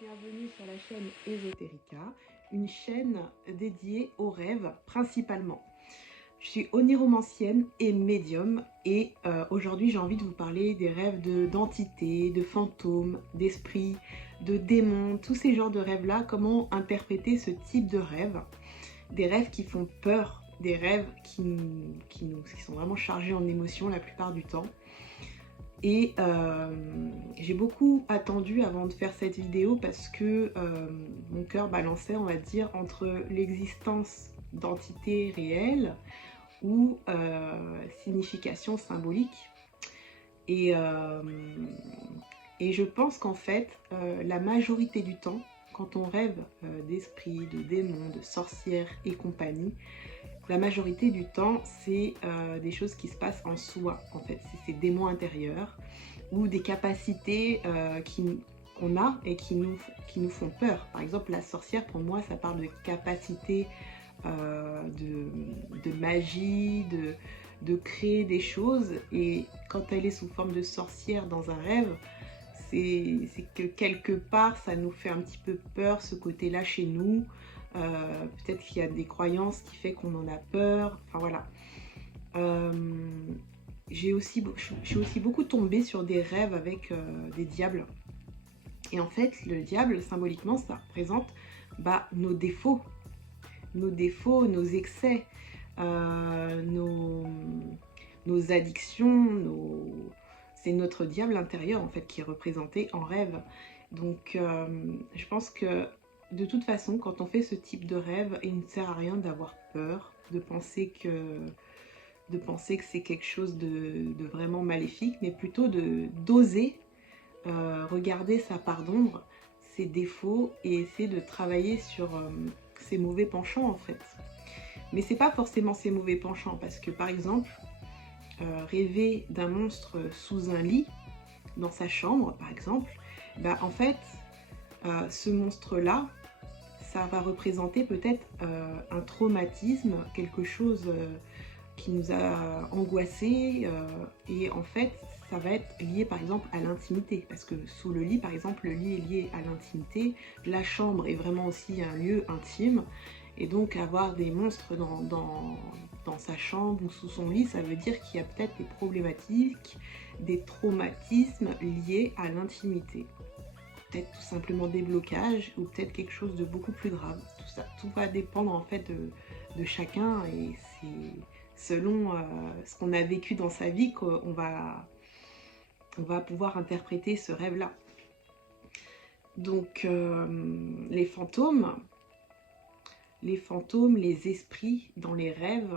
Bienvenue sur la chaîne Esoterica, une chaîne dédiée aux rêves principalement. Je suis oniromancienne et médium et aujourd'hui j'ai envie de vous parler des rêves d'entités, de fantômes, d'esprits, de démons, tous ces genres de rêves-là, comment interpréter ce type de rêve. Des rêves qui font peur, des rêves qui sont vraiment chargés en émotions la plupart du temps. Et j'ai beaucoup attendu avant de faire cette vidéo parce que mon cœur balançait, on va dire, entre l'existence d'entités réelles ou signification symbolique. Et je pense qu'en fait, la majorité du temps, quand on rêve d'esprits, de démons, de sorcières et compagnie, la majorité du temps, c'est des choses qui se passent en soi, en fait. C'est ces démons intérieurs ou des capacités qu'on a et qui nous font peur. Par exemple, la sorcière, pour moi, ça parle de capacité de magie, de créer des choses. Et quand elle est sous forme de sorcière dans un rêve, c'est que quelque part, ça nous fait un petit peu peur, ce côté-là chez nous. Peut-être qu'il y a des croyances qui fait qu'on en a peur, enfin voilà. Je suis aussi beaucoup tombée sur des rêves avec des diables. Et en fait, le diable, symboliquement, ça représente nos défauts, nos excès, nos addictions, c'est notre diable intérieur en fait qui est représenté en rêve. Donc je pense que de toute façon, quand on fait ce type de rêve, il ne sert à rien d'avoir peur, de penser que c'est quelque chose de vraiment maléfique, mais plutôt d'oser regarder sa part d'ombre, ses défauts et essayer de travailler sur ses mauvais penchants en fait. Mais c'est pas forcément ses mauvais penchants, parce que par exemple, rêver d'un monstre sous un lit, dans sa chambre par exemple, en fait, ce monstre-là, ça va représenter peut-être un traumatisme, quelque chose qui nous a angoissés, et en fait, ça va être lié par exemple à l'intimité, parce que sous le lit, par exemple, le lit est lié à l'intimité, la chambre est vraiment aussi un lieu intime, et donc avoir des monstres dans sa chambre ou sous son lit, ça veut dire qu'il y a peut-être des problématiques, des traumatismes liés à l'intimité. Peut-être tout simplement des blocages ou peut-être quelque chose de beaucoup plus grave. Tout va dépendre en fait de chacun, et c'est selon ce qu'on a vécu dans sa vie qu'on va pouvoir interpréter ce rêve-là. Donc les fantômes, les esprits dans les rêves,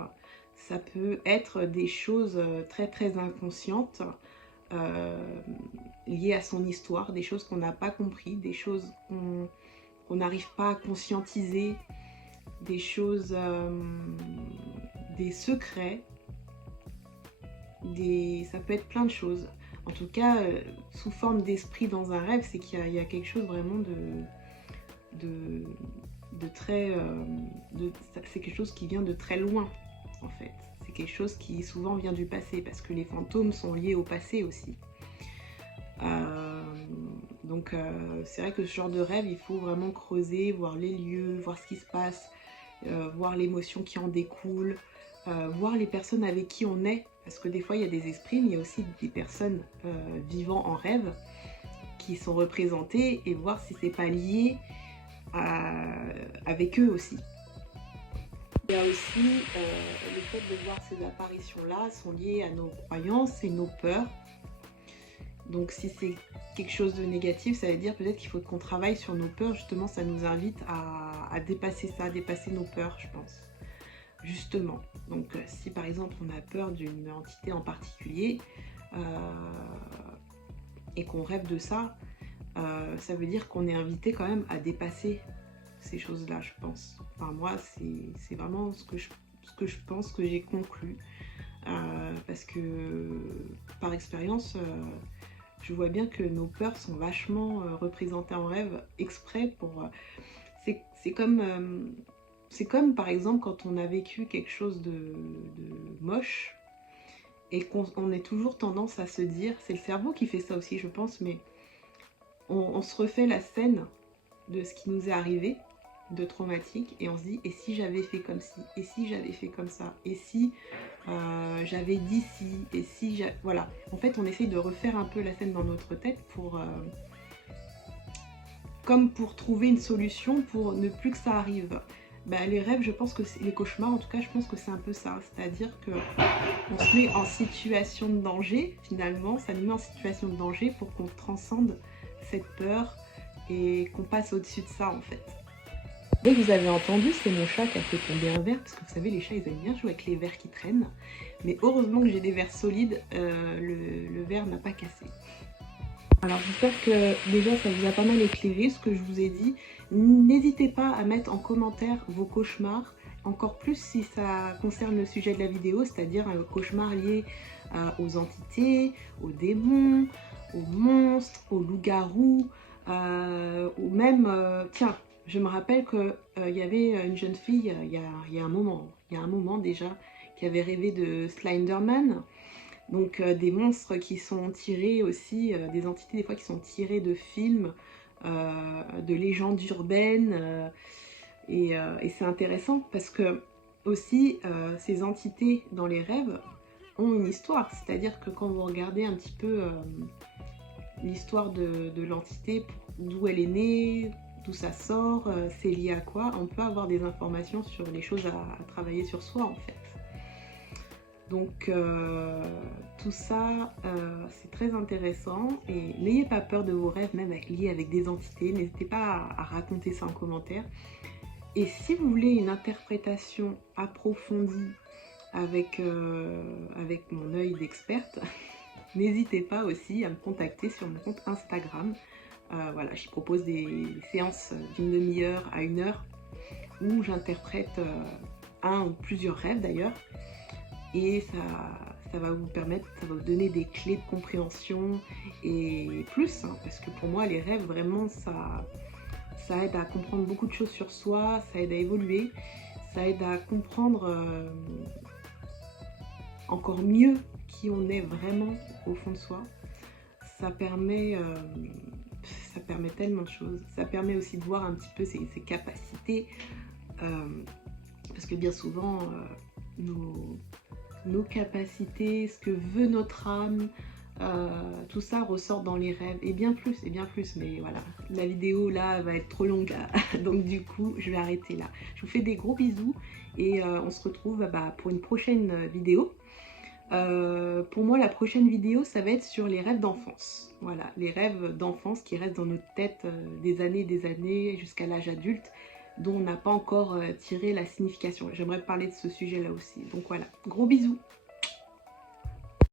ça peut être des choses très très inconscientes, liées à son histoire, des choses qu'on n'a pas compris, des choses qu'on n'arrive pas à conscientiser, des choses, des secrets, ça peut être plein de choses. En tout cas, sous forme d'esprit dans un rêve, c'est qu'il y a quelque chose vraiment de très... c'est quelque chose qui vient de très loin, en fait. C'est quelque chose qui souvent vient du passé, parce que les fantômes sont liés au passé aussi. Donc c'est vrai que ce genre de rêve, il faut vraiment creuser, voir les lieux, voir ce qui se passe, voir l'émotion qui en découle, voir les personnes avec qui on est, parce que des fois il y a des esprits, mais il y a aussi des personnes vivant en rêve qui sont représentées, et voir si c'est pas lié avec eux aussi. Il y a aussi le fait de voir ces apparitions-là sont liées à nos croyances et nos peurs. Donc si c'est quelque chose de négatif, ça veut dire peut-être qu'il faut qu'on travaille sur nos peurs. Justement, ça nous invite à dépasser ça, dépasser nos peurs, je pense. Justement. Donc si par exemple on a peur d'une entité en particulier et qu'on rêve de ça, ça veut dire qu'on est invité quand même à dépasser ces choses-là, je pense. Enfin moi, c'est vraiment ce que je pense, que j'ai conclu. Parce que par expérience, je vois bien que nos peurs sont vachement représentées en rêve exprès pour... c'est comme par exemple quand on a vécu quelque chose de moche, et qu'on ait toujours tendance à se dire, c'est le cerveau qui fait ça aussi je pense, mais on se refait la scène de ce qui nous est arrivé de traumatique et on se dit et si j'avais fait comme ci, et si j'avais fait comme ça, et si j'avais dit ci, et si voilà. En fait on essaye de refaire un peu la scène dans notre tête pour comme pour trouver une solution pour ne plus que ça arrive. Bah, les rêves, je pense que les cauchemars, en tout cas, je pense que c'est un peu ça. C'est-à-dire que on se met en situation de danger, finalement, ça nous met en situation de danger pour qu'on transcende cette peur et qu'on passe au-dessus de ça, en fait. Et vous avez entendu, c'est mon chat qui a fait tomber un verre, parce que vous savez, les chats, ils aiment bien jouer avec les verres qui traînent. Mais heureusement que j'ai des verres solides, le verre n'a pas cassé. Alors j'espère que déjà ça vous a pas mal éclairé ce que je vous ai dit. N'hésitez pas à mettre en commentaire vos cauchemars, encore plus si ça concerne le sujet de la vidéo, c'est-à-dire un cauchemar lié aux entités, aux démons, aux monstres, aux loups-garous, ou même, tiens, je me rappelle qu'il y avait une jeune fille, il y a un moment déjà, qui avait rêvé de Slenderman. Donc des monstres qui sont tirés aussi, des entités des fois qui sont tirées de films, de légendes urbaines. Et c'est intéressant parce que aussi ces entités dans les rêves ont une histoire. C'est-à-dire que quand vous regardez un petit peu l'histoire de l'entité, d'où elle est née, d'où ça sort, c'est lié à quoi, on peut avoir des informations sur les choses à travailler sur soi en fait. Donc tout ça, c'est très intéressant et n'ayez pas peur de vos rêves, même liés avec des entités. N'hésitez pas à raconter ça en commentaire. Et si vous voulez une interprétation approfondie avec mon œil d'experte, n'hésitez pas aussi à me contacter sur mon compte Instagram. Voilà, j'y propose des séances d'une demi-heure à 1 heure où j'interprète un ou plusieurs rêves d'ailleurs. Et ça va vous permettre, ça va vous donner des clés de compréhension et plus, hein, parce que pour moi les rêves vraiment ça aide à comprendre beaucoup de choses sur soi, ça aide à évoluer, ça aide à comprendre encore mieux qui on est vraiment au fond de soi. Ça permet tellement de choses, ça permet aussi de voir un petit peu ses capacités, parce que bien souvent nos capacités, ce que veut notre âme, tout ça ressort dans les rêves et bien plus, mais voilà, la vidéo là va être trop longue, donc du coup je vais arrêter là. Je vous fais des gros bisous et on se retrouve pour une prochaine vidéo. Pour moi la prochaine vidéo ça va être sur les rêves d'enfance, voilà, les rêves d'enfance qui restent dans notre tête des années jusqu'à l'âge adulte, dont on n'a pas encore tiré la signification. J'aimerais parler de ce sujet là aussi, donc voilà, gros bisous.